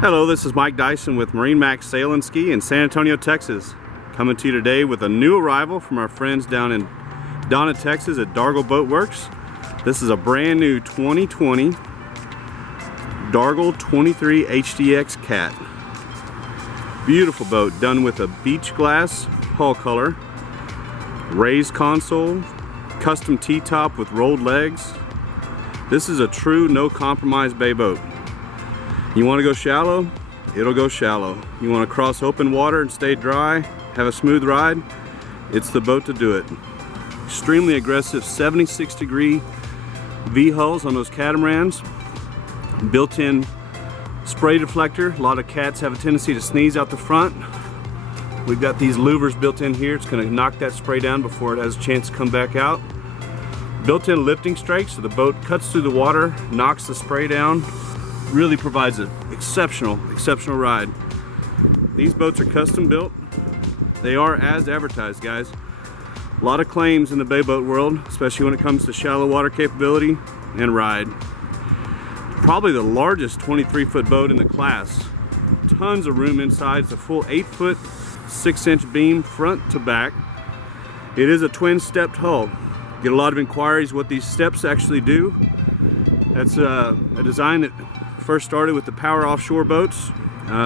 Hello, this is Mike Dyson with MarineMax Sail and Ski in San Antonio, Texas. Coming to you today with a new arrival from our friends down in Donna, Texas at Dargel Boat Works. This is a brand new 2020 Dargel 23 HDX Cat. Beautiful boat done with a Beachglass hull color, raised console, custom T-top with rolled legs. This is a true no compromise bay boat. You want to go shallow? It'll go shallow. You want to cross open water and stay dry, have a smooth ride? It's the boat to do it. Extremely aggressive 76-degree V-hulls on those catamarans. Built-in spray deflector. A lot of cats have a tendency to sneeze out the front. We've got these louvers built in here. It's going to knock that spray down before it has a chance to come back out. Built-in lifting strike, so the boat cuts through the water, knocks the spray down. Really provides an exceptional ride. These boats are custom built. They are as advertised, guys. A lot of claims in the bay boat world, especially when it comes to shallow water capability and ride. Probably the largest 23-foot boat in the class. Tons of room inside. It's a full 8-foot, 6-inch beam front to back. It is a twin-stepped hull. Get a lot of inquiries what these steps actually do. That's a design that first started with the power offshore boats.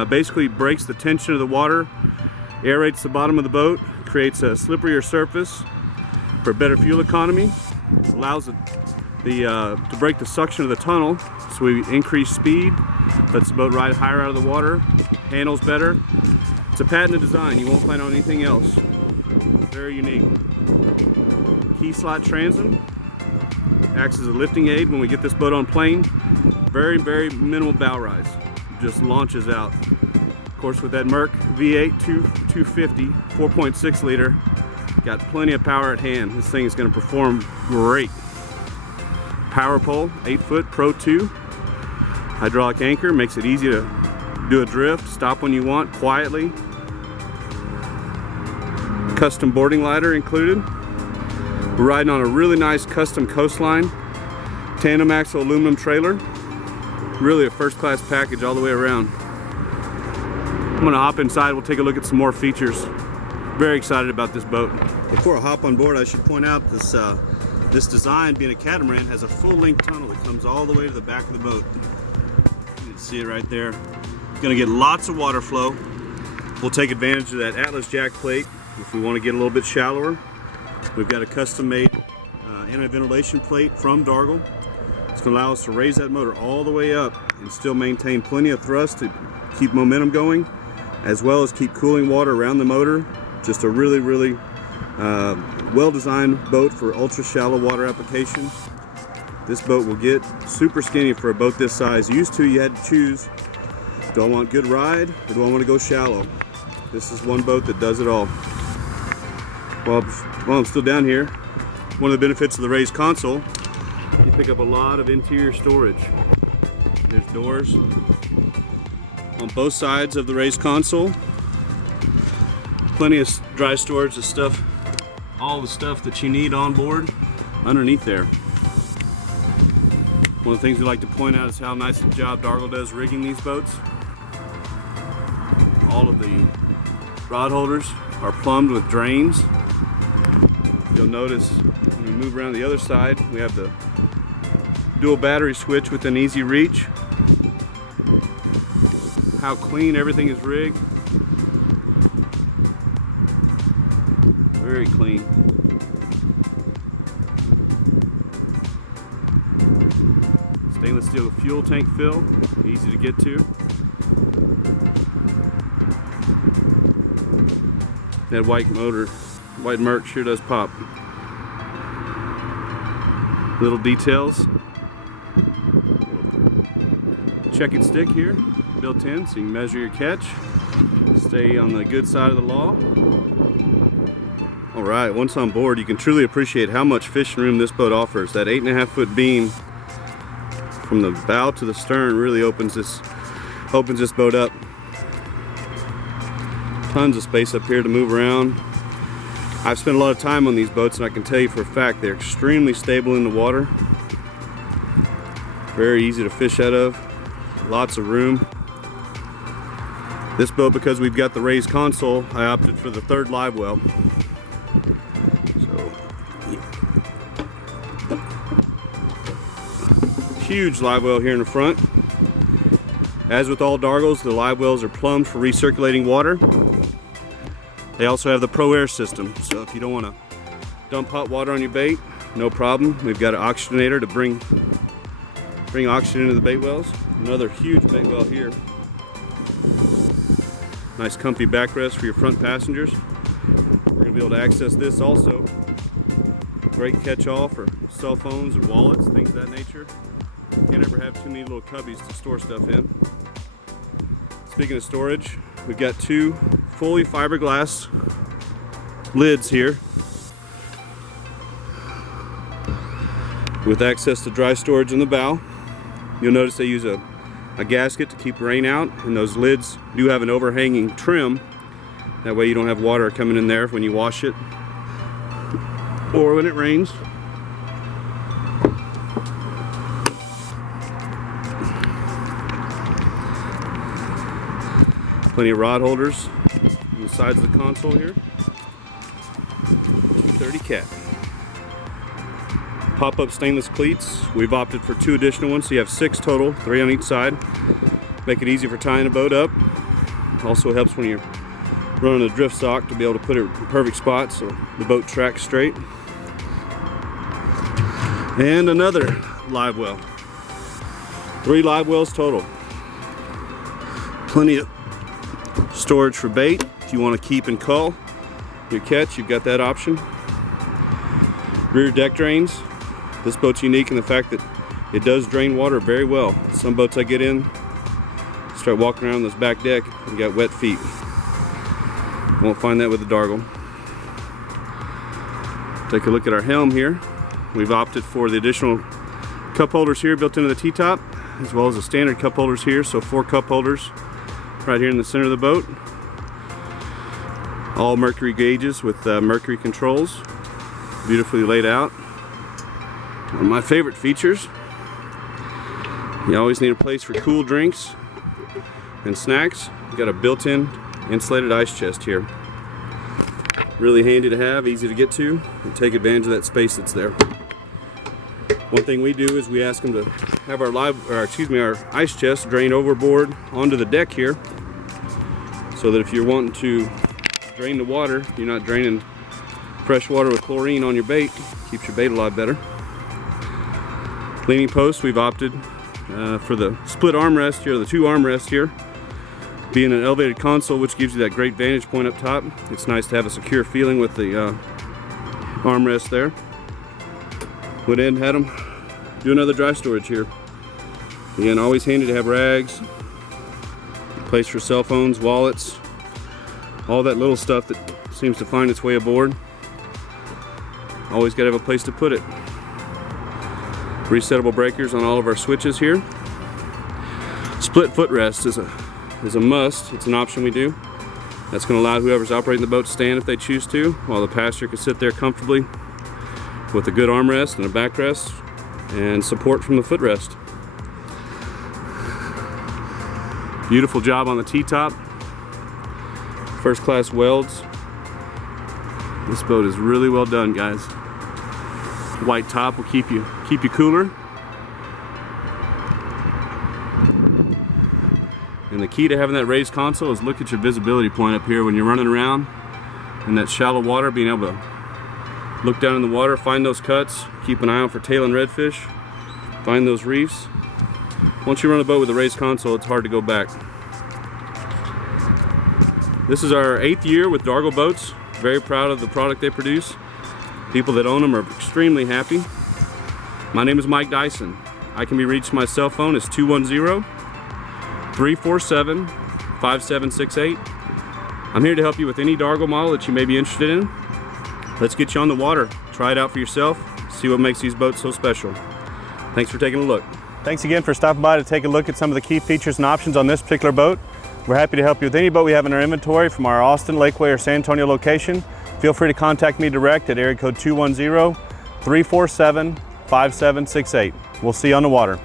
Basically breaks the tension of the water, aerates the bottom of the boat, creates a slipperier surface for better fuel economy. Allows it to break the suction of the tunnel, so we increase speed, lets the boat ride higher out of the water, handles better. It's a patented design. You won't find on anything else. Very unique. Key slot transom acts as a lifting aid when we get this boat on plane. Very minimal bow rise. Just launches out. Of course, with that Merc V8 250 4.6 liter, got plenty of power at hand. This thing is going to perform great. Powerpole 8-foot Pro 2 hydraulic anchor makes it easy to do a drift, stop when you want quietly. Custom boarding ladder included. We're riding on a really nice custom coastline tandem axle aluminum trailer. Really a first-class package all the way around. I'm gonna hop inside, we'll take a look at some more features. Very excited about this boat. Before I hop on board, I should point out this design, being a catamaran, has a full-length tunnel that comes all the way to the back of the boat. You can see it right there. Gonna get lots of water flow. We'll take advantage of that Atlas jack plate if we want to get a little bit shallower. We've got a custom-made anti-ventilation plate from Dargel. It's going to allow us to raise that motor all the way up and still maintain plenty of thrust to keep momentum going, as well as keep cooling water around the motor. Just a really well-designed boat for ultra shallow water applications. This boat will get super skinny for a boat this size. Used to, you had to choose, do I want good ride or do I want to go shallow? This is one boat that does it all. Well, I'm still down here, one of the benefits of the raised console, you pick up a lot of interior storage. There's doors on both sides of the raised console. Plenty of dry storage of stuff, all the stuff that you need on board underneath there. One of the things we like to point out is how nice a job Dargel does rigging these boats. All of the rod holders are plumbed with drains. You'll notice when we move around the other side, we have the dual battery switch within easy reach. How clean everything is rigged. Very clean. Stainless steel fuel tank fill, easy to get to. That white Merc sure does pop. Little details. Check-it stick here, built in, so you can measure your catch. Stay on the good side of the law. All right, once on board, you can truly appreciate how much fishing room this boat offers. That 8.5-foot beam from the bow to the stern really opens this boat up. Tons of space up here to move around. I've spent a lot of time on these boats, and I can tell you for a fact they're extremely stable in the water. Very easy to fish out of. Lots of room. This boat, because we've got the raised console, I opted for the 3rd live well. So, huge live well here in the front. As with all Dargels, the live wells are plumbed for recirculating water. They also have the Pro Air system, so if you don't want to dump hot water on your bait, no problem. We've got an oxygenator to bring oxygen into the bait wells. Another huge bait well here. Nice comfy backrest for your front passengers. We're going to be able to access this also. Great catch-all for cell phones and wallets, things of that nature. Can't ever have too many little cubbies to store stuff in. Speaking of storage, we've got 2 fully fiberglass lids here with access to dry storage in the bow. You'll notice they use a gasket to keep rain out, and those lids do have an overhanging trim. That way you don't have water coming in there when you wash it or when it rains. Plenty of rod holders on the sides of the console here. 230 Cat. Pop-up stainless cleats. We've opted for 2 additional ones, so you have 6 total, 3 on each side. Make it easy for tying a boat up. Also helps when you're running a drift sock to be able to put it in a perfect spot so the boat tracks straight. And another live well. 3 live wells total. Plenty of storage for bait. If you want to keep and cull your catch, you've got that option. Rear deck drains. This boat's unique in the fact that it does drain water very well. Some boats I get in, start walking around this back deck and got wet feet. Won't find that with the Dargel. Take a look at our helm here. We've opted for the additional cup holders here built into the T-top, as well as the standard cup holders here, so 4 cup holders right here in the center of the boat. All Mercury gauges with Mercury controls, beautifully laid out. One of my favorite features. You always need a place for cool drinks and snacks. You've got a built-in insulated ice chest here. Really handy to have, easy to get to, and take advantage of that space that's there. One thing we do is we ask them to have our our ice chest drain overboard onto the deck here, so that if you're wanting to drain the water, you're not draining fresh water with chlorine on your bait. Keeps your bait a lot better. Leaning posts, we've opted for the split armrest here, the 2 armrests here. Being an elevated console, which gives you that great vantage point up top, it's nice to have a secure feeling with the armrest there. Went in, had them do another dry storage here. Again, always handy to have rags, place for cell phones, wallets, all that little stuff that seems to find its way aboard. Always got to have a place to put it. Resettable breakers on all of our switches here. Split footrest is a must. It's an option we do. That's going to allow whoever's operating the boat to stand if they choose to, while the passenger can sit there comfortably with a good armrest and a backrest and support from the footrest. Beautiful job on the T-top. First class welds. This boat is really well done, guys. White top will keep you cooler. And the key to having that raised console is look at your visibility point up here when you're running around in that shallow water, being able to look down in the water, find those cuts, keep an eye out for tail and redfish, find those reefs. Once you run a boat with a raised console, it's hard to go back. This is our 8th year with Dargel boats. Very proud of the product they produce. People that own them are extremely happy. My name is Mike Dyson. I can be reached on my cell phone as 210-347-5768. I'm here to help you with any Dargel model that you may be interested in. Let's get you on the water. Try it out for yourself. See what makes these boats so special. Thanks for taking a look. Thanks again for stopping by to take a look at some of the key features and options on this particular boat. We're happy to help you with any boat we have in our inventory from our Austin, Lakeway, or San Antonio location. Feel free to contact me direct at area code 210-347-5768. We'll see you on the water.